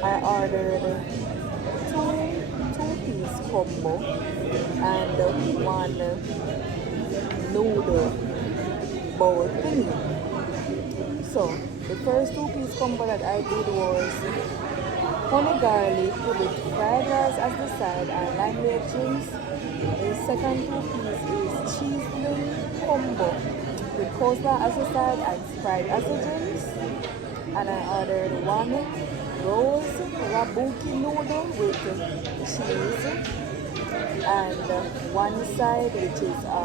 I ordered two-piece combo and one noodle bowl thingy. So the first two-piece combo that I did was honey garlic with fried rice as the side and limeade juice. The second two-piece is cheese bling combo with coleslaw as a side and Sprite as a drinks. And I ordered one rose rabuki noodle with cheese and one side which is a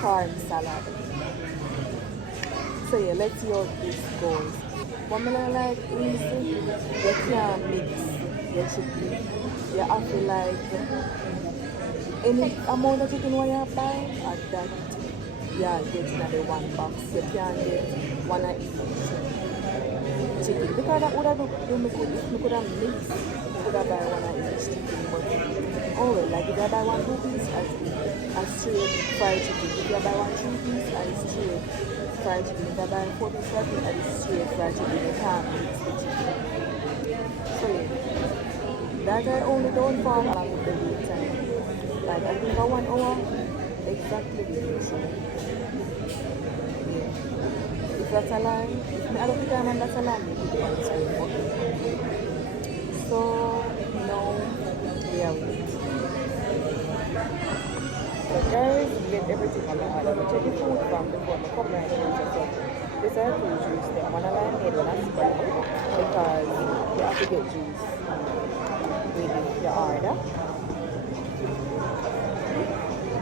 corn salad. So yeah, let's see how this goes. What I like is you can mix your chicken. You have to like any amount of chicken when you buy at that you get in the one box. You can get one of each chicken. Because that would have do me good. If you could have mixed, you could have buy one of each chicken. But oh well, like if you buy one 2-piece as straight fried chicken. If you buy one 3-piece as straight fried chicken. If you buy 4-piece fried chicken as straight fried chicken, you can't mix the chicken. So yeah, that I only don't fall along with the wait time. Like I think for 1 hour exactly the usual. If that's a lie, if I don't think I'm that's a lie, you put it on screen. Okay. So now we are waiting. So guys, get everything on the order. We check the food from before we come right here. So these are 2 juice. Then one of them made one a Sprite because you have to get juice with your order.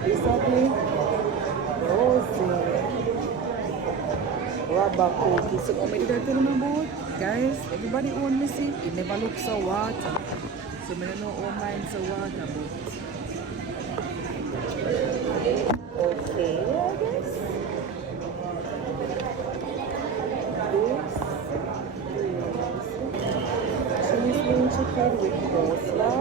This are the rose rubber cookies. So what did I tell them about? Guys, everybody own me see, it never looks so water. So I don't know how mine so water but okay, I guess. This is cheese wing chicken with coleslaw.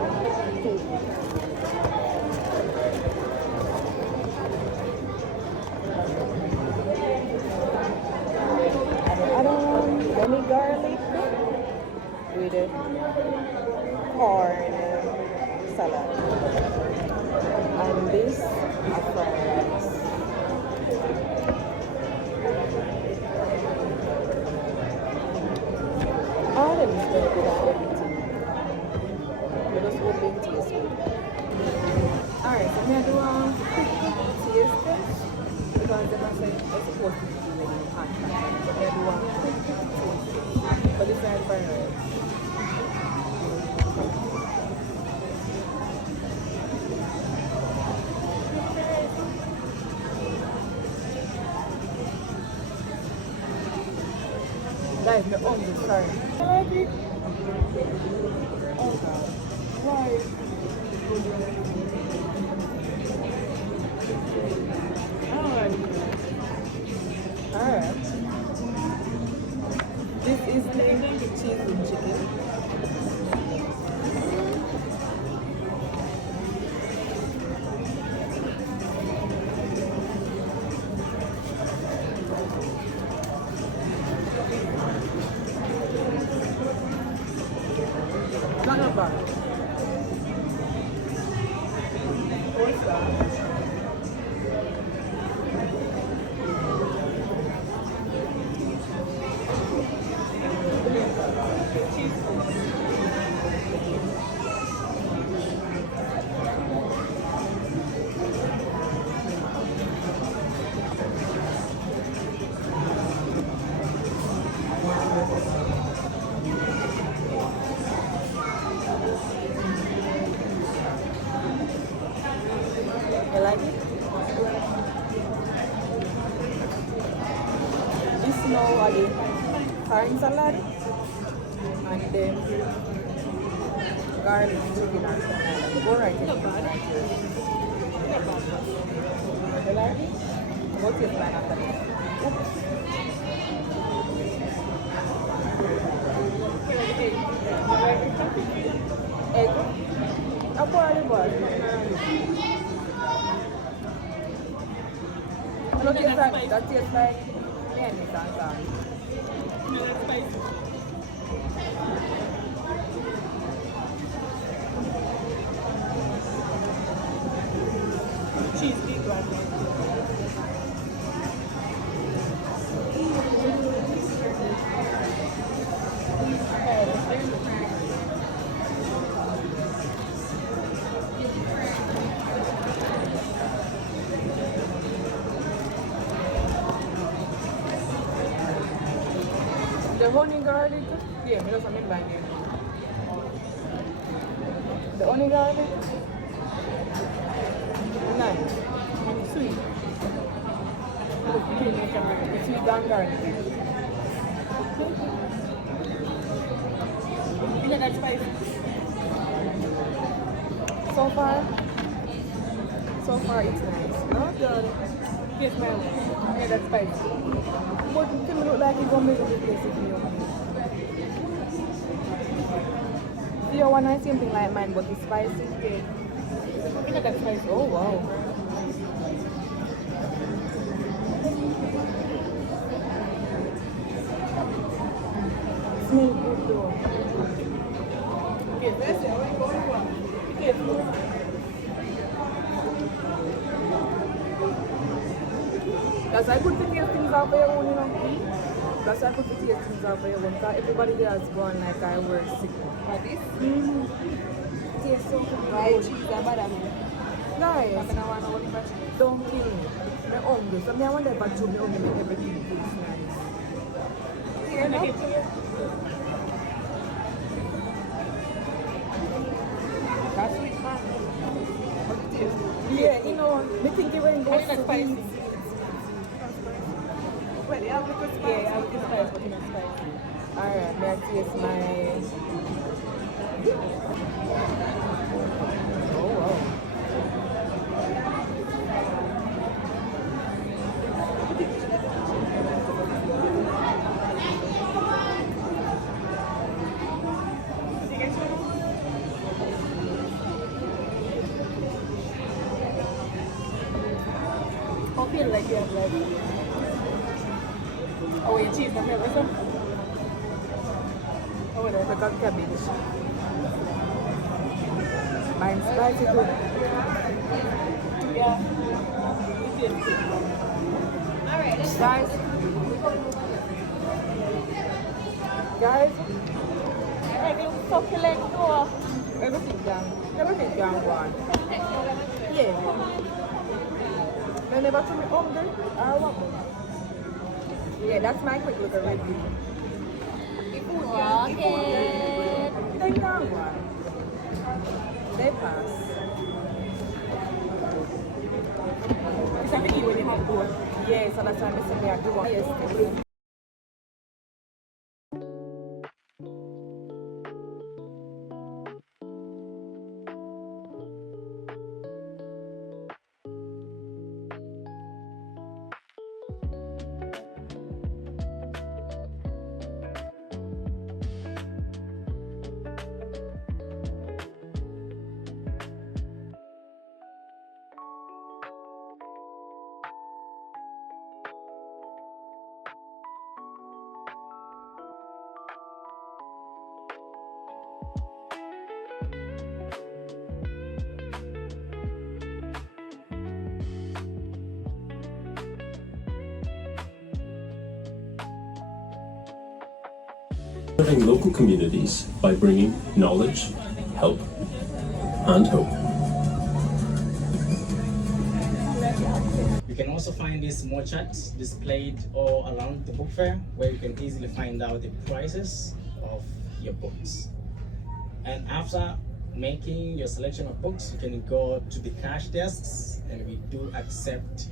Honey garlic with a corn salad and this a fried rice. All of them is very good at everything. We just hope they taste good. Alright, so I'm going to do a quick taste test because the person is supposed to be doing hot. So I'm going to do a quick taste. But it's not fried rice. Guys, we're hungry, sorry. Oh God. Why? Alright. This is the cheese and chicken. Not bad. What's that? You like it? This now are the corn salad and then garlic chicken or something like that. Go right in. Not bad. You like it? What's your plan after this? Egg? A boil. Look, that tastes like mayonnaise and garlic. You know, that's spicy. The honey garlic, yeah, me just remember again. The honey garlic, nice. And it's sweet. It's sweet and garlic. Isn't that spicy? So far it's nice. Not good. Yes, ma'am. Yeah, that's spicy. But it can look like it's going to make a big place if you. You want the same thing like mine, but it's spicy. Okay. Look at that spicy. Oh, wow. Smells good though. Okay, that's it. Okay. That's why I put the taste things out for your own, you know. That's why I put the taste things out for your own. Because everybody there has gone like I work sick. But this? Tastes so good. Why cheese and bad? Nice. Don't kill me. I'm hungry. So I wonder if I do me hungry make everything tastes nice. You know? That's sweet, man. Yeah, you know, I think it went good. Spicy. Well, yeah, because spicy. Yeah, I'll get spicy, but it's spicy. Alright, may I taste my... Oh, wow. I feel like you have like... Oh, wait, cheese, I'm here, listen. Oh, wait, I got cabbage. Mine's spicy too. Yeah. Alright, guys, like you succulent door. Everything can go on. Yeah. They never told me hungry or what? Yeah, that's my quick little review. Okay. They can go on. They pass. It's something you really have to do. Yeah, so that's why I'm saying they are doing. Yes. Serving local communities by bringing knowledge, help, and hope. You can also find these small charts displayed all around the book fair where you can easily find out the prices of your books. And after making your selection of books, you can go to the cash desks, and we do accept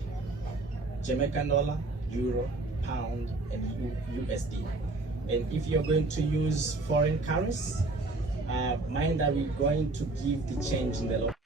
Jamaican dollar, euro, pound, and USD. And if you're going to use foreign currencies, mind that we're going to give the change in the local.